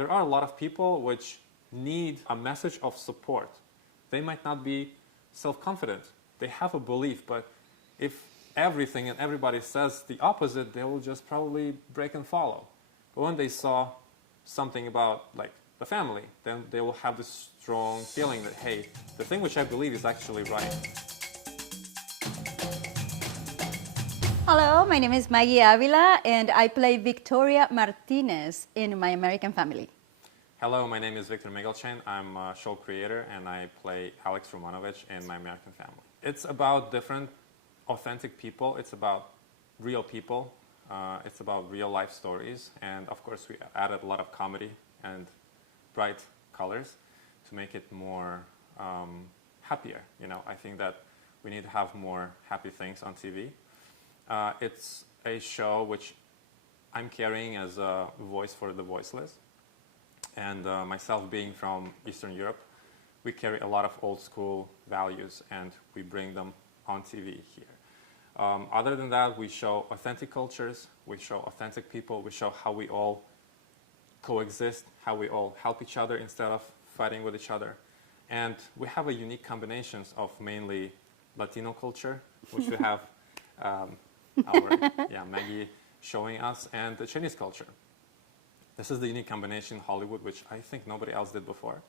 there are a lot of people which need a message of support. They might not be self-confident. They have a belief, but if everything and everybody says the opposite, they will just probably break and follow. But when they saw something about like the family, then they will have this strong feeling that, hey, the thing which I believe is actually right. Hello, my name is Maggie Avila, and I play Victoria Martinez in My American Family. Hello, my name is Victor Migelchen. I'm a show creator, and I play Alex Romanovich in My American Family. It's about different, authentic people. It's about real people. It's about real life stories. And of course, we added a lot of comedy and bright colors to make it more happier. You know, I think that we need to have more happy things on TV. It's a show which I'm carrying as a voice for the voiceless. And myself being from Eastern Europe, we carry a lot of old school values and we bring them on TV here. Other than that, we show authentic cultures, we show authentic people, we show how we all coexist, how we all help each other instead of fighting with each other. And we have a unique combinations of mainly Latino culture, which we have Maggie showing us, and the Chinese culture. This is the unique combination in Hollywood, which I think nobody else did before.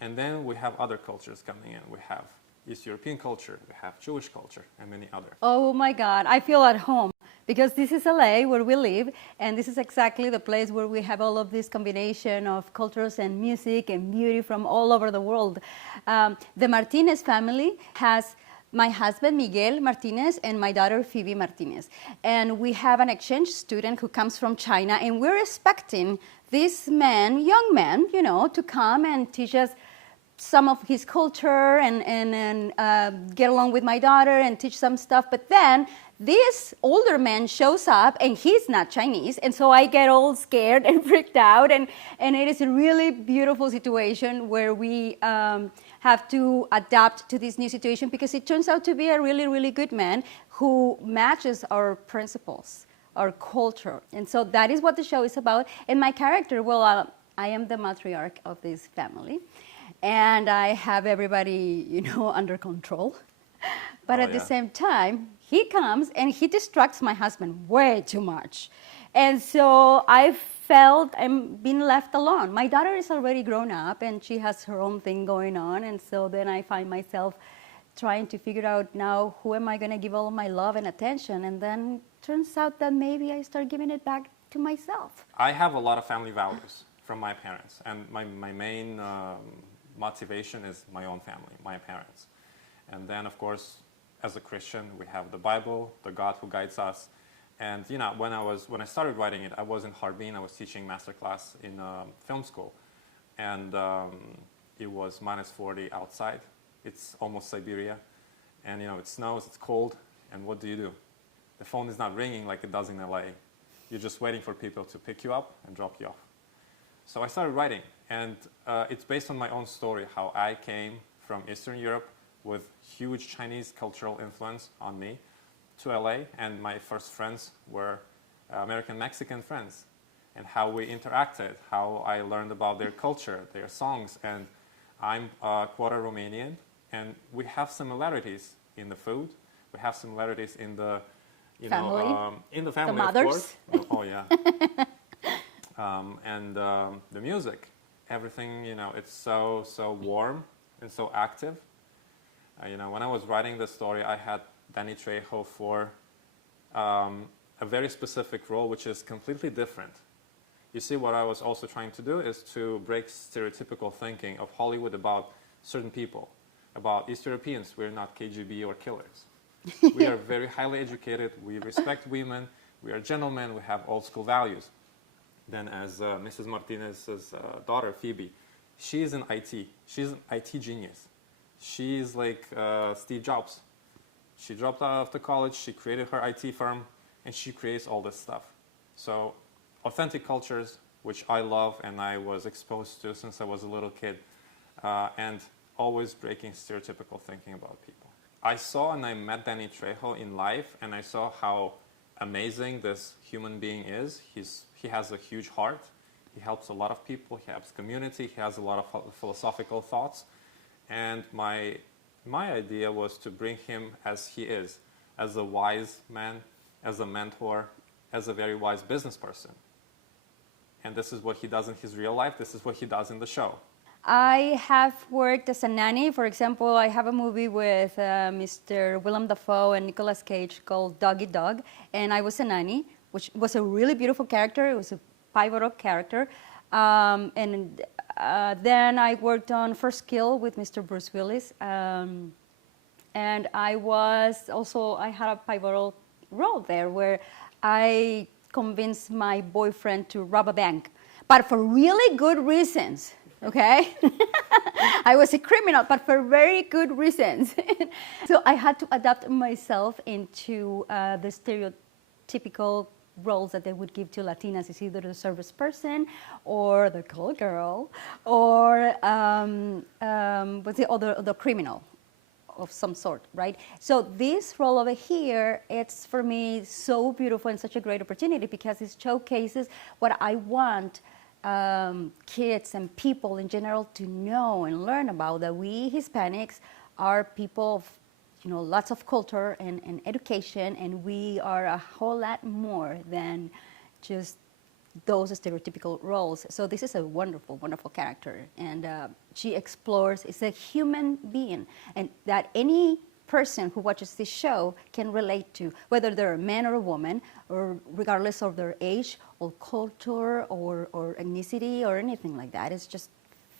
And then we have other cultures coming in. We have East European culture, we have Jewish culture, and many others. Oh my God, I feel at home because this is LA where we live, and this is exactly the place where we have all of this combination of cultures and music and beauty from all over the world. The Martinez family has my husband, Miguel Martinez, and my daughter, Phoebe Martinez. And we have an exchange student who comes from China, and we're expecting this man, young man, you know, to come and teach us some of his culture and get along with my daughter and teach some stuff. But then this older man shows up, and he's not Chinese, and so I get all scared and freaked out, and it is a really beautiful situation where we have to adapt to this new situation because it turns out to be a really, really good man who matches our principles, our culture. And so that is what the show is about. And my character, well, I am the matriarch of this family, and I have everybody, you know, under control. But at the same time, he comes and he distracts my husband way too much. And so I felt I'm being left alone. My daughter is already grown up and she has her own thing going on. And so then I find myself trying to figure out now who am I going to give all of my love and attention. And then turns out that maybe I start giving it back to myself. I have a lot of family values from my parents. And my main motivation is my own family, my parents. And then, of course, as a Christian, we have the Bible, the God who guides us. And you know, when I started writing it, I was in Harbin. I was teaching masterclass in film school, and it was -40 outside. It's almost Siberia, and you know it snows, it's cold. And what do? The phone is not ringing like it does in LA. You're just waiting for people to pick you up and drop you off. So I started writing, and it's based on my own story, how I came from Eastern Europe with huge Chinese cultural influence on me to LA, and my first friends were American-Mexican friends, and how we interacted, how I learned about their culture, their songs, and I'm quarter Romanian, and we have similarities in the food, we have similarities in the, in the family, the mothers. Of course. Oh yeah. And the music, everything, you know, it's so warm and so active. You know, when I was writing the story, I had Danny Trejo for a very specific role, which is completely different. You see, what I was also trying to do is to break stereotypical thinking of Hollywood about certain people, about East Europeans. We're not KGB or killers. We are very highly educated. We respect women. We are gentlemen. We have old school values. Then as Mrs. Martinez's daughter, Phoebe, she's in IT. She's an IT genius. She's like Steve Jobs. She dropped out of the college, she created her IT firm, and she creates all this stuff. So authentic cultures, which I love and I was exposed to since I was a little kid, and always breaking stereotypical thinking about people. I saw and I met Danny Trejo in life, and I saw how amazing this human being is. He has a huge heart. He helps a lot of people. He helps community. He has a lot of philosophical thoughts. And my idea was to bring him as he is, as a wise man, as a mentor, as a very wise business person. And this is what he does in his real life. This is what he does in the show. I have worked as a nanny. For example, I have a movie with Mr. Willem Dafoe and Nicolas Cage called Dog Eat Dog, and I was a nanny, which was a really beautiful character. It was a pivotal character. Then I worked on First Kill with Mr. Bruce Willis, and I had a pivotal role there where I convinced my boyfriend to rob a bank, but for really good reasons. Okay, I was a criminal, but for very good reasons. So I had to adapt myself into the stereotypical roles that they would give to Latinas. It's either the service person, or the call girl, or what's the other, the criminal of some sort, right? So this role over here, it's for me so beautiful and such a great opportunity because it showcases what I want kids and people in general to know and learn about, that we Hispanics are people of, lots of culture and education, and we are a whole lot more than just those stereotypical roles. So this is a wonderful, wonderful character, and she explores, it's a human being, and that any person who watches this show can relate to, whether they're a man or a woman, or regardless of their age or culture or ethnicity or anything like that. It's just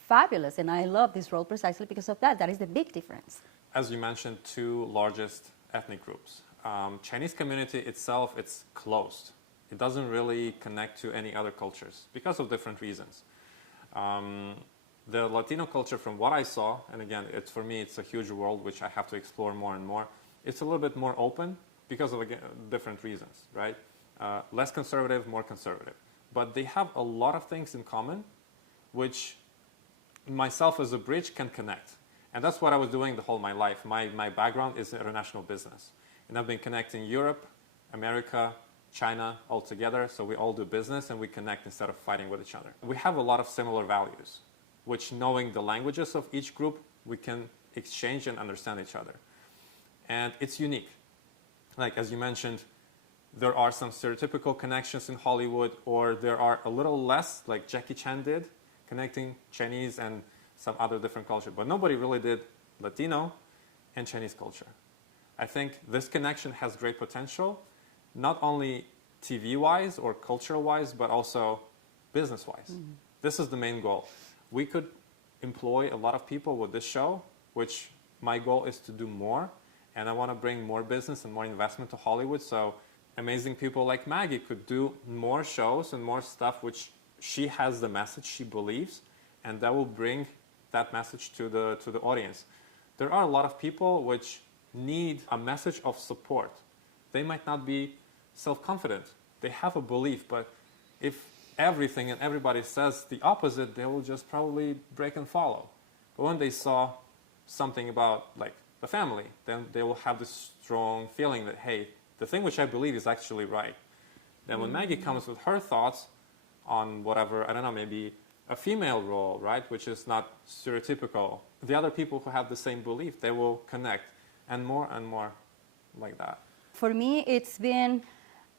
fabulous, and I love this role precisely because of that. That is the big difference. As you mentioned, two largest ethnic groups. Chinese community itself, it's closed. It doesn't really connect to any other cultures because of different reasons. The Latino culture, from what I saw, and again, for me, it's a huge world which I have to explore more and more. It's a little bit more open because of, again, different reasons, right? Less conservative, more conservative. But they have a lot of things in common, which myself as a bridge can connect. And that's what I was doing the whole of my life. My background is international business. And I've been connecting Europe, America, China all together. So we all do business and we connect instead of fighting with each other. We have a lot of similar values, which, knowing the languages of each group, we can exchange and understand each other. And it's unique. Like, as you mentioned, there are some stereotypical connections in Hollywood, or there are a little less, like Jackie Chan did, connecting Chinese and some other different culture. But nobody really did Latino and Chinese culture. I think this connection has great potential, not only TV-wise or culture-wise, but also business-wise. Mm-hmm. This is the main goal. We could employ a lot of people with this show, which my goal is to do more. And I want to bring more business and more investment to Hollywood. So amazing people like Maggie could do more shows and more stuff which she has the message she believes, and that will bring that message to the audience. There are a lot of people which need a message of support. They might not be self-confident. They have a belief, but if everything and everybody says the opposite, they will just probably break and follow. But when they saw something about, like, the family, then they will have this strong feeling that, hey, the thing which I believe is actually right. Then when Maggie comes with her thoughts on whatever, I don't know, maybe a female role, right, which is not stereotypical, the other people who have the same belief, they will connect, and more like that. For me, it's been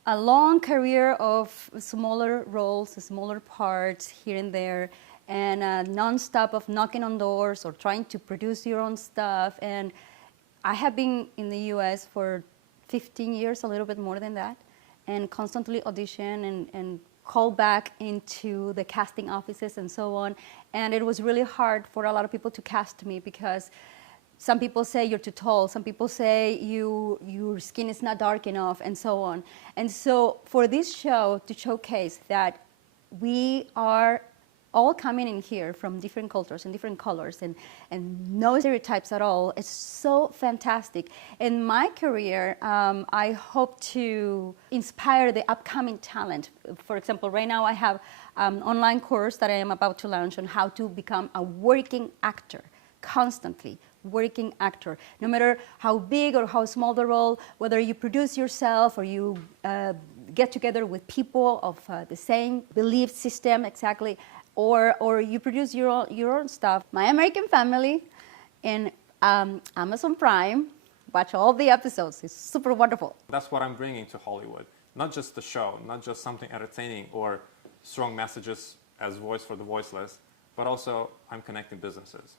a long career of smaller roles, smaller parts here and there, and non-stop of knocking on doors or trying to produce your own stuff. And I have been in the U.S. for 15 years, a little bit more than that, and constantly audition and call back into the casting offices and so on. And it was really hard for a lot of people to cast me because some people say you're too tall, some people say your skin is not dark enough, and so on. And so for this show to showcase that we are all coming in here from different cultures and different colors and no stereotypes at all. It's so fantastic. In my career, I hope to inspire the upcoming talent. For example, right now I have an online course that I am about to launch on how to become a working actor, constantly working actor. No matter how big or how small the role, whether you produce yourself or you get together with people of the same belief system exactly, or you produce your own stuff. My American Family in Amazon Prime. Watch all the episodes. It's super wonderful. That's what I'm bringing to Hollywood. Not just the show, not just something entertaining or strong messages as voice for the voiceless, but also I'm connecting businesses.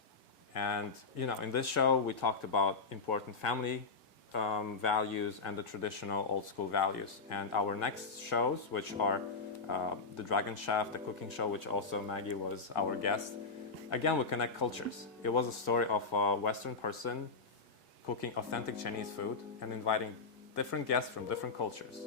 And, you know, in this show, we talked about important family values and the traditional old school values. And our next shows, which are the Dragon Chef, the cooking show, which also Maggie was our guest. Again, we connect cultures. It was a story of a Western person cooking authentic Chinese food and inviting different guests from different cultures.